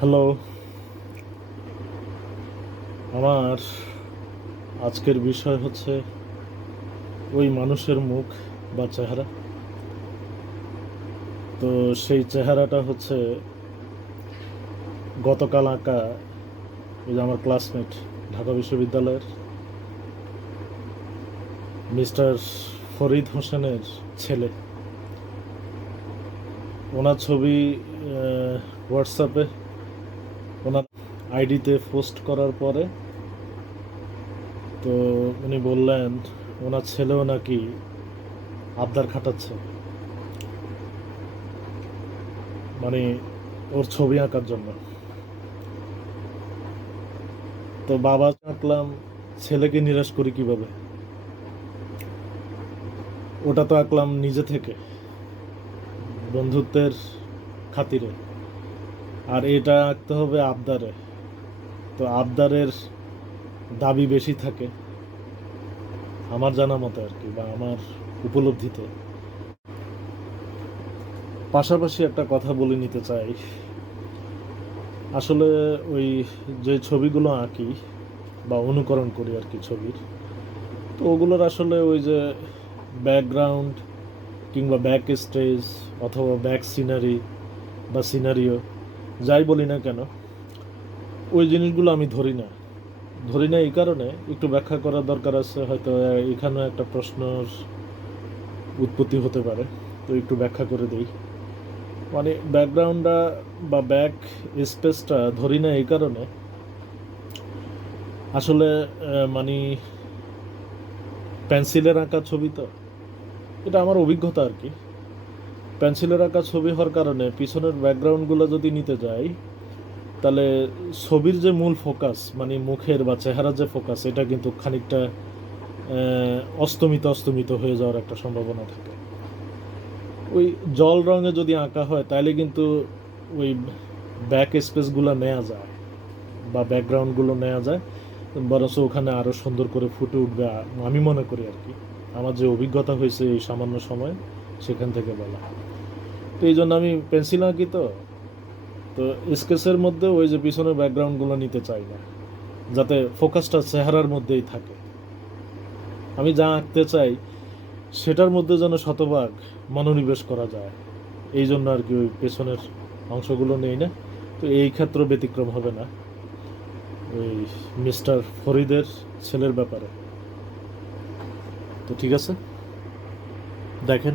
Hello. আমার আজকের বিষয় হচ্ছে ওই মানুষের মুখ বা চেহারা। তো সেই চেহারাটা হচ্ছে গতকাল আঁকা ওই যে আমার ক্লাসমেট ঢাকা বিশ্ববিদ্যালয়ের মিস্টার ফরিদ হোসেনের ছেলে। ওনার ছবি হোয়াটসঅ্যাপে আইডিতে পোস্ট করার পরে তো উনি বললেন, ওনার ছেলেও নাকি আবদার খাটাচ্ছে। মানে ওর ছবি আঁকার জন্য। তো বাবা আঁকলাম, ছেলেকে নিরাশ করি কীভাবে? ওটা তো আঁকলাম নিজে থেকে, বন্ধুত্বের খাতিরে। আর এটা আঁকতে হবে আবদারে। তো আবদারের দাবি বেশি থাকে আমার জানা মতো আর কি, বা আমার উপলব্ধিতে। পাশাপাশি একটা কথা বলে নিতে চাই। আসলে ওই যে ছবিগুলো আঁকি বা অনুকরণ করি আর কি ছবির, তো ওগুলোর আসলে ওই যে ব্যাকগ্রাউন্ড কিংবা ব্যাক স্টেজ অথবা ব্যাক সিনারি বা সিনারিও যাই বলি না কেন ওই জিনিসগুলো আমি ধরি না। ধরি না এই কারণে একটু ব্যাখ্যা করার দরকার আছে, হয়তো এখানেও একটা প্রশ্নের উৎপত্তি হতে পারে, তো একটু ব্যাখ্যা করে দিই। মানে ব্যাকগ্রাউন্ডটা বা ব্যাক স্পেসটা ধরি না এই কারণে। আসলে মানে পেন্সিলের আঁকা ছবি তো, এটা আমার অভিজ্ঞতা আর কি। পেন্সিলের আঁকা ছবি হওয়ার কারণে পিছনের ব্যাকগ্রাউন্ডগুলো যদি নিতে যাই তাহলে ছবির যে মূল ফোকাস মানে মুখের বা চেহারার যে ফোকাস এটা কিন্তু খানিকটা অস্তমিত অস্তমিত হয়ে যাওয়ার একটা সম্ভাবনা থাকে। ওই জল রঙে যদি আঁকা হয়, তাহলে কিন্তু ওই ব্যাক স্পেসগুলো নেওয়া যায় বা ব্যাকগ্রাউন্ডগুলো নেওয়া যায়। বরঞ্চ ওখানে আরও সুন্দর করে ফুটে উঠবে, আমি মনে করি আর কি। আমার যে অভিজ্ঞতা হয়েছে এই সামান্য সময়, সেখান থেকে বলা। তো এই জন্য আমি পেন্সিল আঁকি তো। তো স্কেচের মধ্যে ওই যে পিছনের ব্যাকগ্রাউন্ডগুলো নিতে চাই না, যাতে ফোকাসটা চেহারার মধ্যেই থাকে। আমি যা আঁকতে চাই, সেটার মধ্যে যেন শতভাগ মনোনিবেশ করা যায়। এই জন্য আর কি ওই পেছনের অংশগুলো নেই না। তো এই ক্ষেত্র ব্যতিক্রম হবে না। ওই মিস্টার ফরিদের ছেলের ব্যাপারে। তো ঠিক আছে? দেখেন।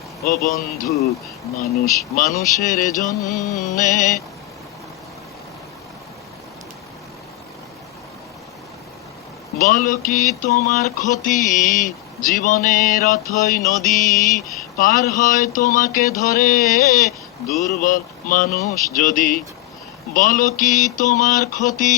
ও বন্ধু, মানুষ মানুষের জন্যে। বলো কি তোমার ক্ষতি? জীবনের অথই নদী পার হয় তোমাকে ধরে। দুর্বল মানুষ যদি, বলো কি তোমার ক্ষতি?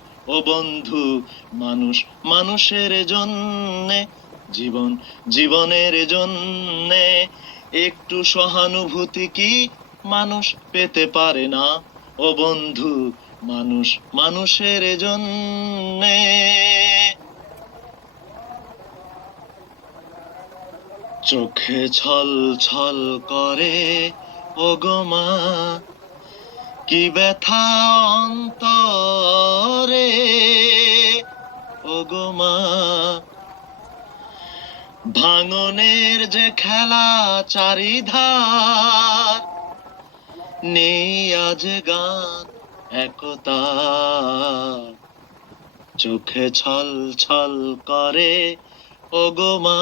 ও বন্ধু, মানুষ মানুষের জন্যে, জীবন জীবনের জন্যে, একটু সহানুভূতি কি মানুষ পেতে পারে না? ও বন্ধু, মানুষ মানুষের জন্যে। চোখে ছল ছল করে ও গো মা কি ব্যথা অন্তরে? ও গো মা, ভাঙনের যে খেলা চারিধার, নেই আজ গান একতা চোখে ছল ছল করে ও গো মা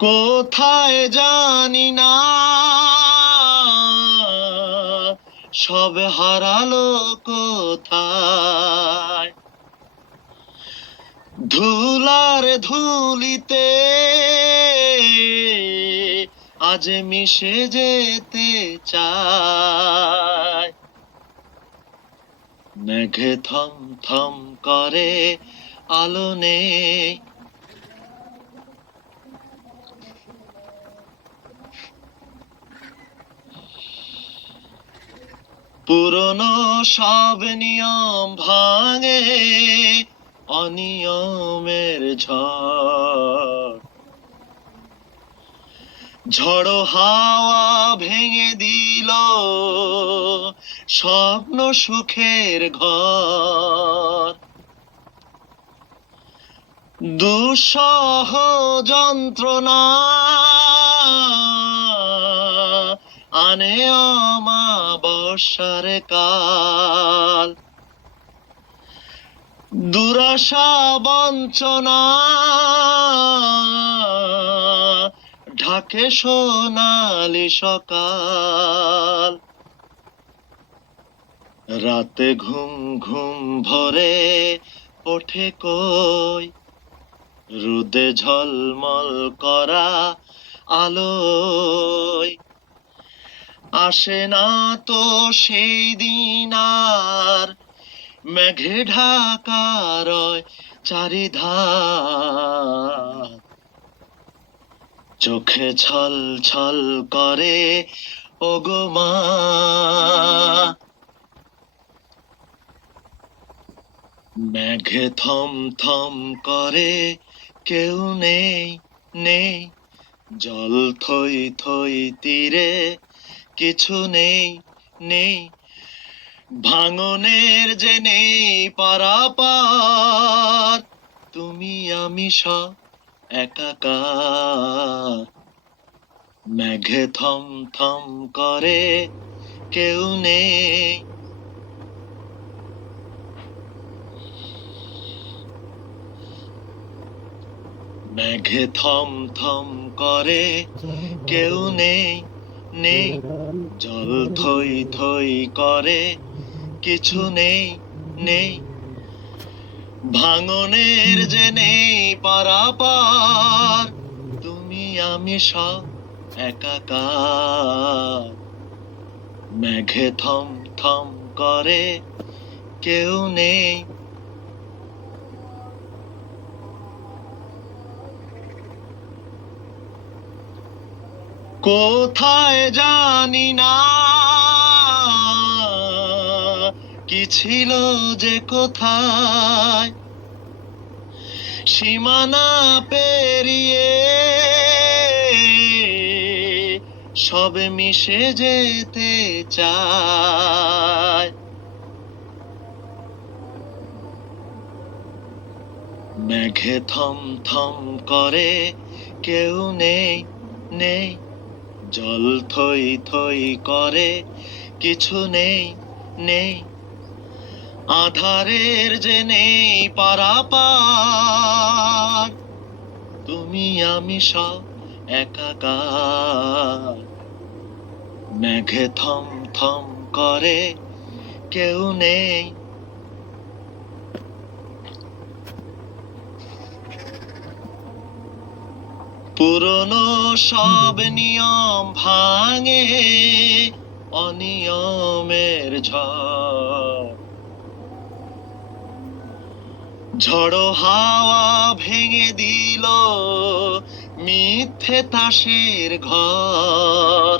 কোথায় জানি না। সব হারালো কোথায়? ধুলার ধুলিতে আজ মিশে যেতে চায়। মেঘে থম থম করে আলো নেই। পুরনো সব নিয়ম ভাঙে অনিয়মের ঝড়। ঝড়ো হাওয়া ভেঙে দিল স্বপ্ন সুখের ঘর। দুঃসহ যন্ত্রণা আনে অমাবস্যার কাল। দুরাশা বঞ্চনা ঢাকে সোনালি সকাল। রাতে ঘুম ঘুম ভরে ওঠে কই? রোদে ঝলমল করা আলোয় আসে না তো সেই দিন আর। মেঘে ঢাকা রয় চারিধার। চোখে ছল ছল করে ওগো মা। মেঘে থম থম করে, কেউ নেই নেই। জল থই থই তীরে কিছু নেই নেই। ভাঙনের যে নেই পারাপার, তুমি আমি সব একাকার। মেঘে থম থম করে কেউ নেই। মেঘে থম থম করে কেউ নেই। নেই। জল থই থই করে, কিছু নেই নেই। ভাঙনের যে নেই পারাপার, তুমি আমি সব একাকার। মেঘে থম থম করে, কেউ নেই কোথায় জানি না। কি ছিল যে কোথায়? সীমানা পেরিয়ে সব মিশে যেতে চায়। মেঘে থম থম করে কেউ নেই নেই। জল থই থই করে, কিছু নেই নেই। আধারের যে নেই পারাপার, তুমি আমি সব একাকার। মেঘে থম থম করে, কেউ নেই পুরনো সব নিয়ম ভাঙে অনিয়মের ঝড়। ঝড়ো হাওয়া ভেঙে দিল মিথ্যে তাসের ঘর।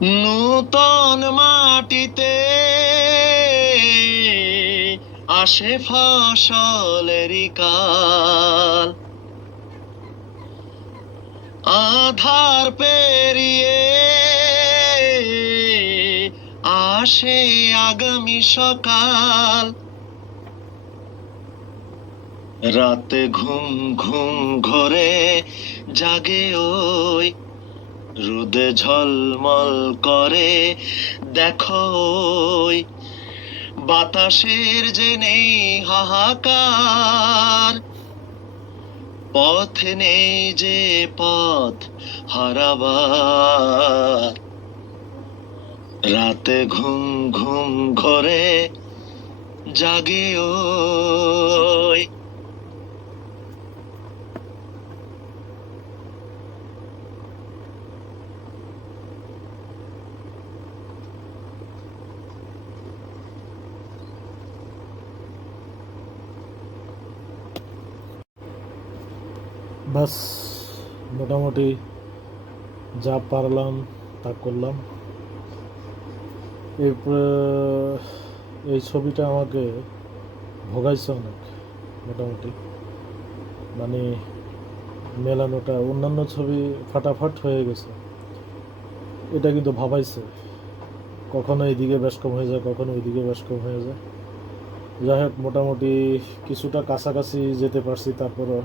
নূতন মাটিতে আসে ফসলেরই কাল। আধার পেরিয়ে আসে আগামী সকাল। রাতে ঘুম ঘুম ঘরে জাগে ওই রোদে ঝলমল করে, দেখো ওই বাতাসের যে নেই হাহাকার পথ নেই যে পথ হারাবার। রাতে ঘুম ঘুম ঘরে জাগে বাস, মোটামুটি যা পারলাম তা করলাম। এরপরে এই ছবিটা আমাকে ভোগাইছে অনেক, মোটামুটি। মানে মেলানোটা, অন্যান্য ছবি ফাটাফাট হয়ে গেছে। এটা কিন্তু ভাবাইছে, কখনো এইদিকে বেশ কম হয়ে যায়, কখনো ওইদিকে বেশ কম হয়ে যায়। যাই হোক, মোটামুটি কিছুটা কাছাকাছি যেতে পারছি তারপরে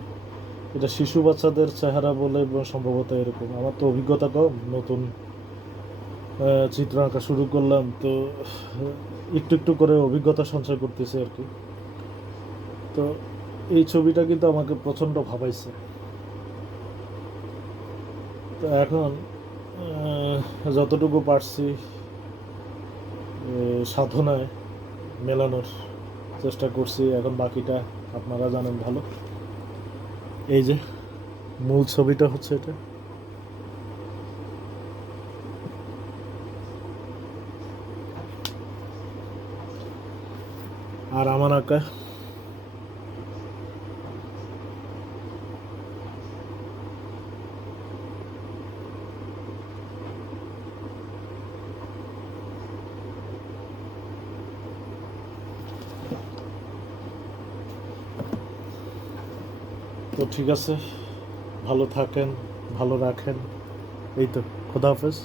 এটা শিশু বাচ্চাদের চেহারা বলে সম্ভবত এরকম। আমার তো অভিজ্ঞতা কম, নতুন চিত্র আঁকা শুরু করলাম, তো একটু একটু করে অভিজ্ঞতা সঞ্চয় করতেছে আর কি। তো এই ছবিটা কিন্তু আমাকে প্রচণ্ড ভাবাইছে। তো এখন যতটুকু পারছি সাধনায় মেলানোর চেষ্টা করছি। এখন বাকিটা আপনারা জানেন ভালো। এই যে মূল ছবিটা হচ্ছে এটা। আর আমার আঁকা তো ঠিক আছে ভালো থাকেন ভালো রাখেন। এই তো খোদা হাফেজ।